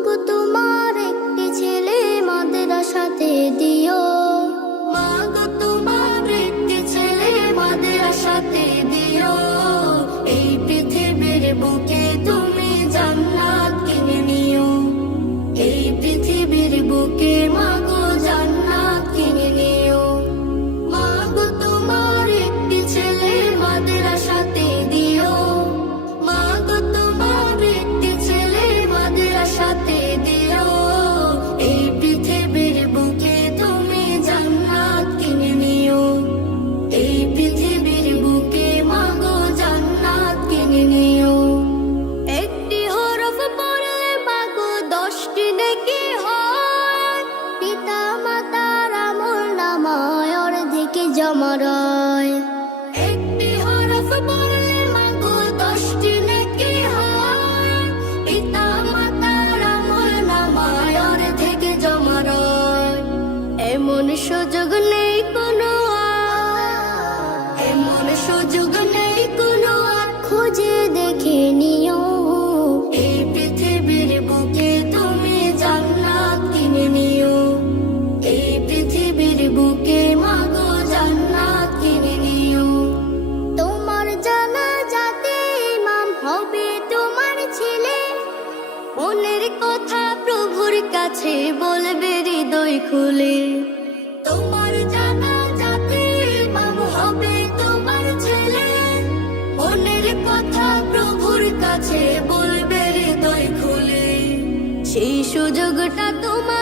মাগো তোমার একটি ছেলে মাদ্রাসাতে দিও, মাগো তোমার একটি ছেলে মাদ্রাসাতে দিও। এই পৃথিবীর বুকে তুমি জান্নাত কিনে নিও, এই পৃথিবীর বুকে মাগো জান্নাত কিনে নিও। মাগো তোমার একটি ছেলে মাদ্রাসাতে দিও, মাগো তোমার একটি ছেলে মাদ্রাসাতে দিও। এই পৃথিবীর বুকে তুমি জান্নাত কিনে নিও, এই পৃথিবীর বুকে মাগো জান্নাত কিনে নিও। একটি হরফ পড়লে মাগো 10টি নেকি হয়, পিতা মাতার আমলনামায় অর্ধেকে জমা রয়। একটি হরফ পড়লে মাগো 10টি নেকি হয়, পিতা মাতার আমলনামায় অর্ধেকে জমা রয়। এমন সুযোগ নেই কোনো আর, এমন সুযোগ নেই কোনো আর, খুঁজে দেখে নিও। এই পৃথিবীর বুকে তুমি জান্নাত কিনে নিও, এই পৃথিবীর বুকে মাগো জান্নাত কিনে নিও। তোমার জানাজাতে ইমাম হবে তোমার ছেলে, মনের কথা প্রভুর কাছে বলবে হৃদয় খুলে। তোমার জানাজাতে ইমাম হবে তোমার ছেলে, মনের কথা প্রভুর কাছে বলবে হৃদয় খুলে। সেই সুযোগটা তোমার